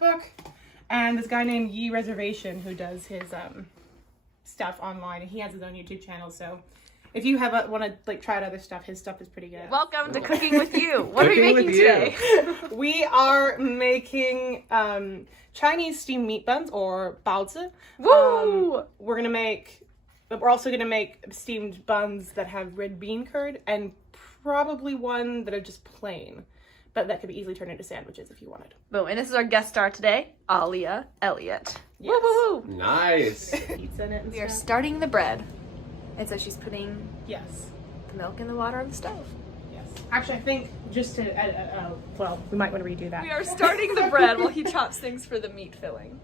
book, and this guy named Yi Reservation who does his stuff online, and he has his own YouTube channel. So if you have want to like try out other stuff, his stuff is pretty good. Welcome to Cooking with You. What are we making today? We are making Chinese steamed meat buns, or baozi. Woo! We're also gonna make steamed buns that have red bean curd, and probably one that are just plain, but that could be easily turned into sandwiches if you wanted. Boom, and this is our guest star today, Aliyah Elliott. Yes. Woo woo woo! Nice. Pizza in it and We are stuff. starting the bread. And so she's putting Yes. the milk in the water on the stove. Yes. Actually, I think just to well, we might want to redo that. We are starting the bread while he chops things for the meat filling.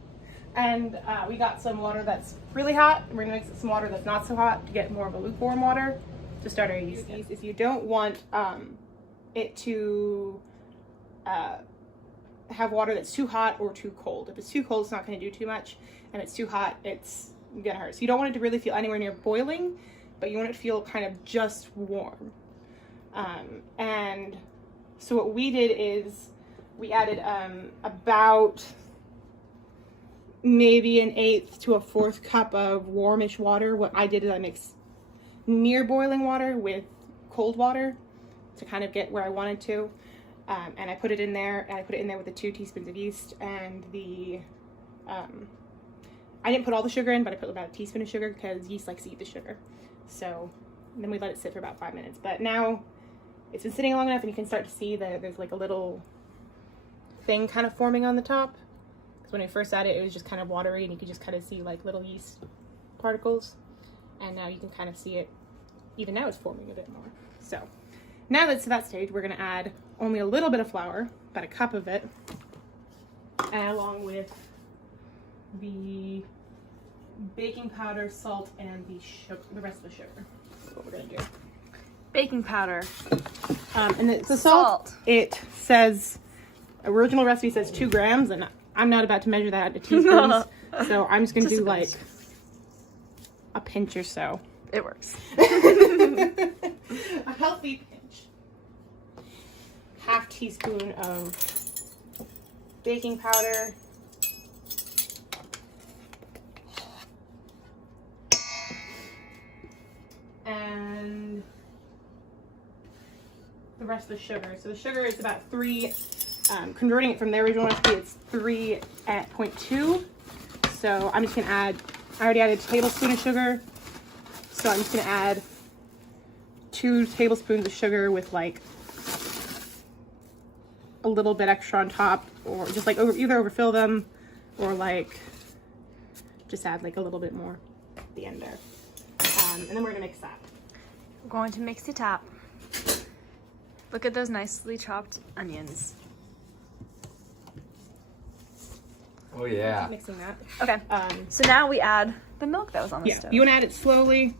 And we got some water that's really hot. We're gonna mix some water that's not so hot to get more of a lukewarm water to start our yeast. If you don't want it to have water that's too hot or too cold. If it's too cold, it's not gonna do too much, and if it's too hot, it's gonna hurt. So you don't want it to really feel anywhere near boiling, but you want it to feel kind of just warm. And so what we did is we added about maybe an 1/8 to a 1/4 cup of warmish water. What I did is I mixed near boiling water with cold water to kind of get where I wanted to. And I put it in there, and I put it in there with the 2 teaspoons of yeast and the, I didn't put all the sugar in, but I put about a teaspoon of sugar because yeast likes to eat the sugar. So then we let it sit for about 5 minutes. But now it's been sitting long enough, and you can start to see that there's like a little thing kind of forming on the top. Because when I first added it, it was just kind of watery, and you could just kind of see like little yeast particles. And now you can kind of see it, even now it's forming a bit more. So now that's to that stage, we're going to add only a little bit of flour, about a cup of it, and along with the baking powder, salt, and the rest of the sugar. That's what we're going to do. Baking powder. And the salt, it says, original recipe says 2 grams, and I'm not about to measure that into teaspoons, so I'm just going to do like a pinch or so. It works. A healthy pinch. 1/2 teaspoon of baking powder. And the rest of the sugar. So the sugar is about 3, converting it from the original recipe, it's 3.2. So I'm just gonna add, I already added a tablespoon of sugar. So I'm just gonna add 2 tablespoons of sugar with like a little bit extra on top, or just like either overfill them, or like just add like a little bit more at the end there. And then we're gonna mix that. We're going to mix it up. Look at those nicely chopped onions. Oh yeah. Mixing that. Okay. So now we add the milk that was on the stove. You want to add it slowly,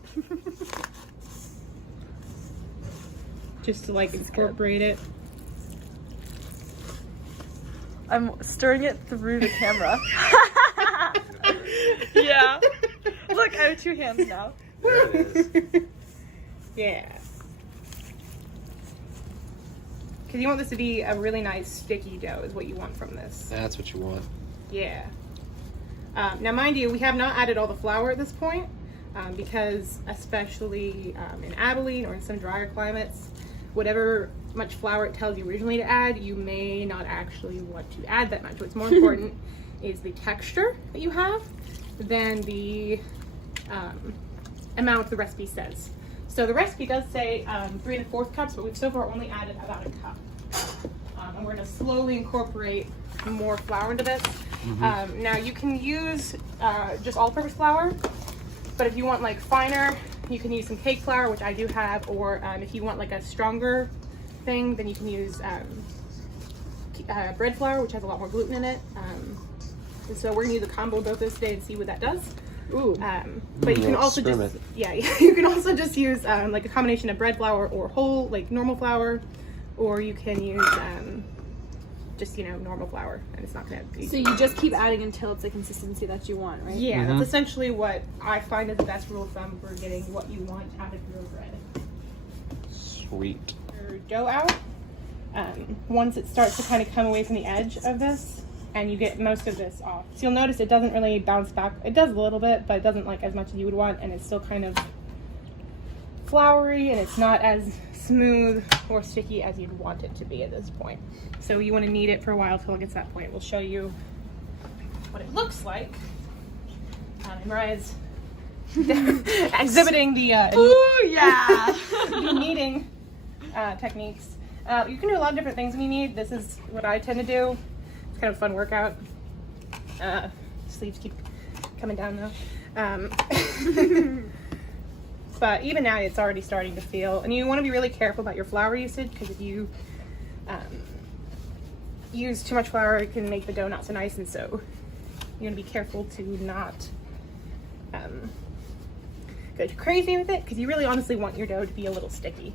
just to like incorporate it. I'm stirring it through the camera. Yeah. Look, I have 2 hands now. There it is. Yeah. Because you want this to be a really nice sticky dough is what you want from this. That's what you want. Yeah. Now, mind you, we have not added all the flour at this point because especially in Abilene or in some drier climates, whatever much flour it tells you originally to add, you may not actually want to add that much. What's more important is the texture that you have than the amount the recipe says. So the recipe does say 3 1/4 cups, but we've so far only added about a cup. And we're going to slowly incorporate more flour into this. Now you can use just all-purpose flour, but if you want like finer, you can use some cake flour, which I do have, or if you want like a stronger thing, then you can use bread flour, which has a lot more gluten in it. And so we're gonna use a combo of both those today and see what that does. Ooh. But you can also just, you can also just use like a combination of bread flour or whole, like normal flour, or you can use just, you know, normal flour, and it's not gonna be. So you just keep adding until it's the consistency that you want, right? Yeah, that's essentially what I find is the best rule of thumb for getting what you want out of your bread. Sweet. Your dough out. Once it starts to kind of come away from the edge of this, and you get most of this off. So you'll notice it doesn't really bounce back. It does a little bit, but it doesn't like as much as you would want, and it's still kind of floury, and it's not as smooth or sticky as you'd want it to be at this point. So you want to knead it for a while till it gets to that point. We'll show you what it looks like. And Mariah's exhibiting the Ooh, yeah. the kneading techniques. You can do a lot of different things when you knead. This is what I tend to do. It's kind of a fun workout. Sleeves keep coming down though. But even now it's already starting to feel, and you want to be really careful about your flour usage, because if you use too much flour, it can make the dough not so nice, and so you want to be careful to not go too crazy with it, because you really honestly want your dough to be a little sticky,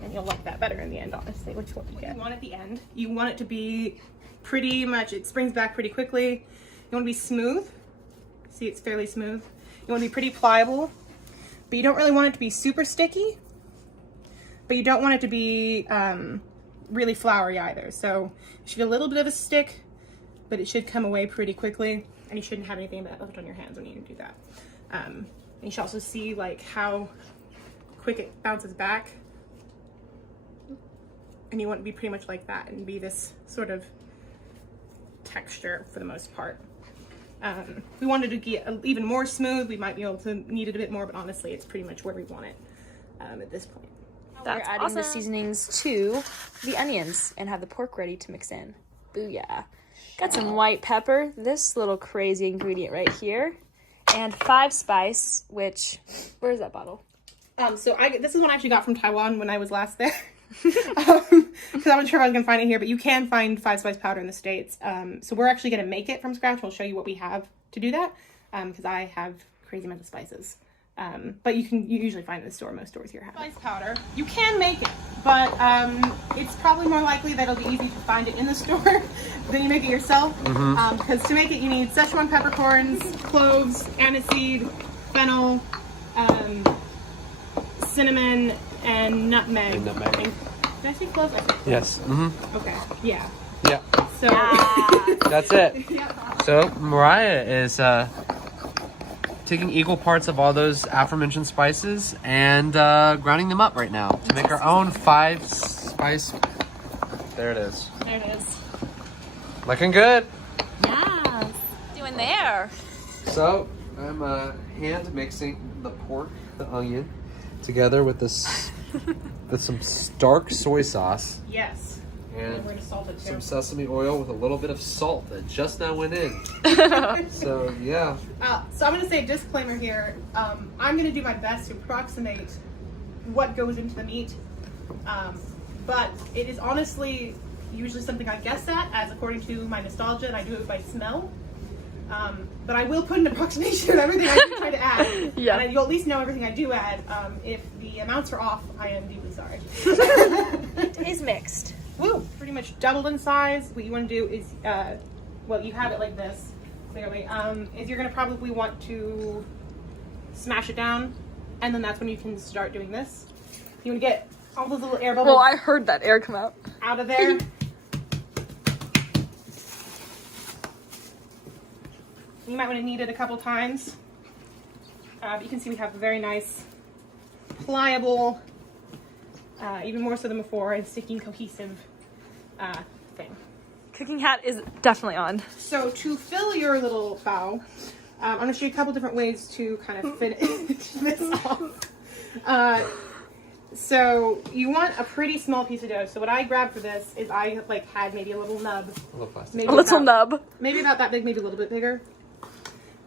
and you'll like that better in the end, honestly, which is what you get. You want at the end, you want it to be pretty much, it springs back pretty quickly. You want to be smooth. See, it's fairly smooth. You want to be pretty pliable, but you don't really want it to be super sticky, but you don't want it to be really floury either. So it should be a little bit of a stick, but it should come away pretty quickly, and you shouldn't have anything left on your hands when you do that. And you should also see like how quick it bounces back, and you want it to be pretty much like that and be this sort of texture for the most part. We wanted to get even more smooth, we might be able to knead it a bit more, but honestly it's pretty much where we want it at this point. We're adding the seasonings to the onions and have the pork ready to mix in. Booyah. Got some white pepper, this little crazy ingredient right here, and 5 spice, which, where's that bottle? So this is one I actually got from Taiwan when I was last there. Because I wasn't sure if I was going to find it here, but you can find 5 spice powder in the States. So we're actually going to make it from scratch. We'll show you what we have to do that, because I have crazy amounts of spices. But you usually find it in the store. Most stores here have spice powder. You can make it, but it's probably more likely that it'll be easy to find it in the store than you make it yourself. Because to make it, you need Szechuan peppercorns, cloves, aniseed, fennel, cinnamon, and nutmeg. And nutmeg. Did I say cloves? I said cloves. Yes. Mm-hmm. Okay. Yeah. Yeah. So. That's it. Yeah. So Mariah is taking equal parts of all those aforementioned spices and grinding them up right now to make our own 5 spice. There it is. There it is. Looking good. Yes. Doing there. So I'm hand mixing the pork, the onion, together with this with some Stark soy sauce Yes. And and we're gonna salt it too. some sesame oil with a little bit of salt that just now went in. So yeah. So I'm going to say a disclaimer here. I'm going to do my best to approximate what goes into the meat. But it is honestly usually something I guess at, as according to my nostalgia, and I do it by smell. But I will put an approximation of everything I do try to add. Yeah. And you'll at least know everything I do add. If the amounts are off, I am deeply sorry. It is mixed. Woo! Pretty much doubled in size. What you want to do is, well, you have it like this, clearly, is you're going to probably want to smash it down, and then that's when you can start doing this. You want to get all those little air bubbles Well, I heard that air come out. out of there. You might want to knead it a couple times. But you can see we have a very nice, pliable, even more so than before, and sticking cohesive thing. Cooking hat is definitely on. So to fill your little bao, I'm going to show you a couple different ways to kind of finish this off. So you want a pretty small piece of dough. So what I grabbed for this is I had maybe a little nub. A little plastic. Maybe A little about- nub. Maybe about that big, maybe a little bit bigger.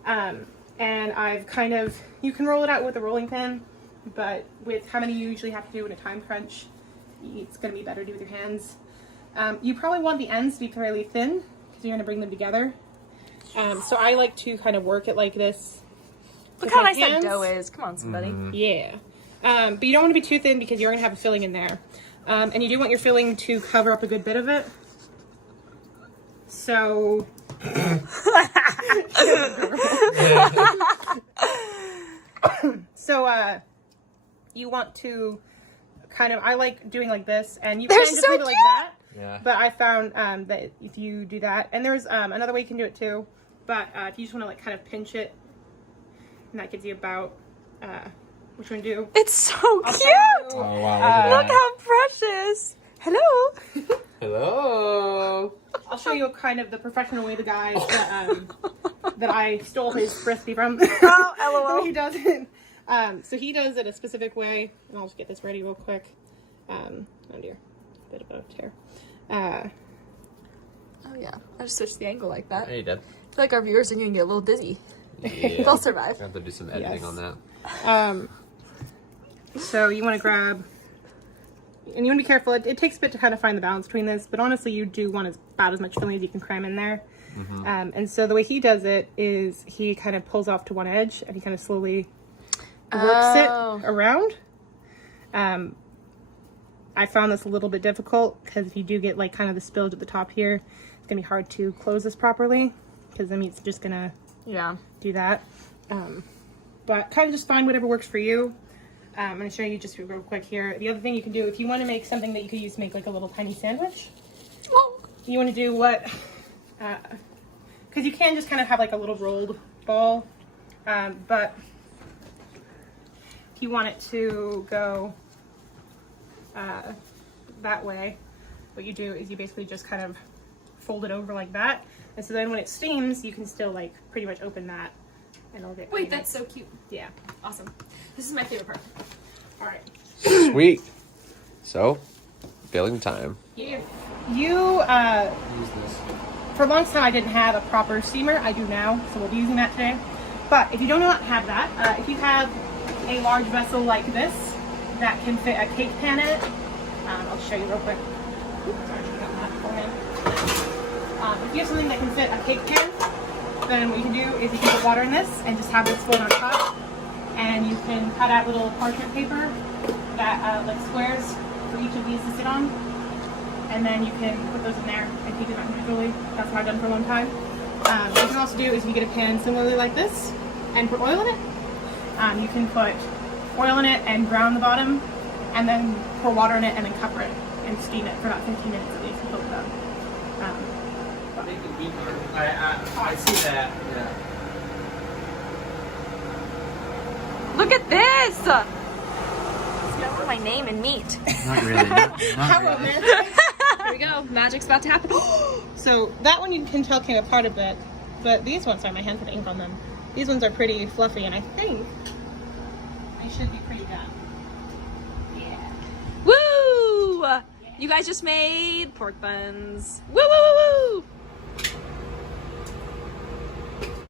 And I've kind of, you can roll it out with a rolling pin, but with how many you usually have to do in a time crunch, it's going to be better to do with your hands. You probably want the ends to be fairly thin because you're going to bring them together. So I like to kind of work it like this. Look with how my nice that hands. dough is. Come on, somebody. Yeah. But you don't want to be too thin because you're going to have a filling in there. And you do want your filling to cover up a good bit of it. So... So, you want to kind of, I like doing like this, and you can They're just so leave it like cute. that, Yeah. But I found that if you do that, and there's another way you can do it too, but if you just want to like kind of pinch it, and that gives you about, which one do? It's so I'll cute. show you, Oh wow! Look how precious. Hello. Hello. I'll show you kind of the professional way the guy that I stole his recipe from. Oh, The way LOL. he does it. So he does it a specific way, and I'll just get this ready real quick. Oh dear, bit of a tear. Oh yeah, I just switched the angle like that. Hey, Dad. I feel like our viewers are gonna get a little dizzy. Yeah. They'll survive. I have to do some editing Yes. on that. So you want to grab, and you want to be careful. It takes a bit to kind of find the balance between this, but honestly, you do want about as much filling as you can cram in there. And so the way he does it is he kind of pulls off to one edge, and he kind of slowly works it around. I found this a little bit difficult because if you do get like kind of the spillage at the top here, it's gonna be hard to close this properly because I mean it's just gonna do that. But kind of just find whatever works for you. I'm gonna show you just real quick here. The other thing you can do if you want to make something that you could use to make like a little tiny sandwich, you want to do what? Because you can just kind of have like a little rolled ball, but if you want it to go that way, what you do is you basically just kind of fold it over like that, and so then when it steams, you can still like pretty much open that, and it'll get. Wait, that's so cute. Yeah. Awesome. This is my favorite part. All right. Sweet. So, filling time. You for a long time I didn't have a proper steamer. I do now, so we'll be using that today. But if you do not have that, if you have a large vessel like this that can fit a cake pan in it, I'll show you real quick. Oops, sorry, I got that beforehand. If you have something that can fit a cake pan, then what you can do is you can put water in this and just have this float on top, and you can cut out little parchment paper that like squares for each of these to sit on. And then you can put those in there and keep them out individually. That's what I've done for a long time. What you can also do is you get a pan similarly like this and put oil in it. You can put oil in it and brown the bottom, and then pour water in it and then cover it and steam it for about 15 minutes at least until it's done. I see that. Yeah. Look at this. It's got my name and meat. Not really. Not How really. romantic. Here we go. Magic's about to happen. So that one you can tell came apart a bit, but these ones, sorry, my hand put ink on them. These ones are pretty fluffy, and I think they should be pretty done. Woo! You guys just made pork buns. Woo, woo, woo,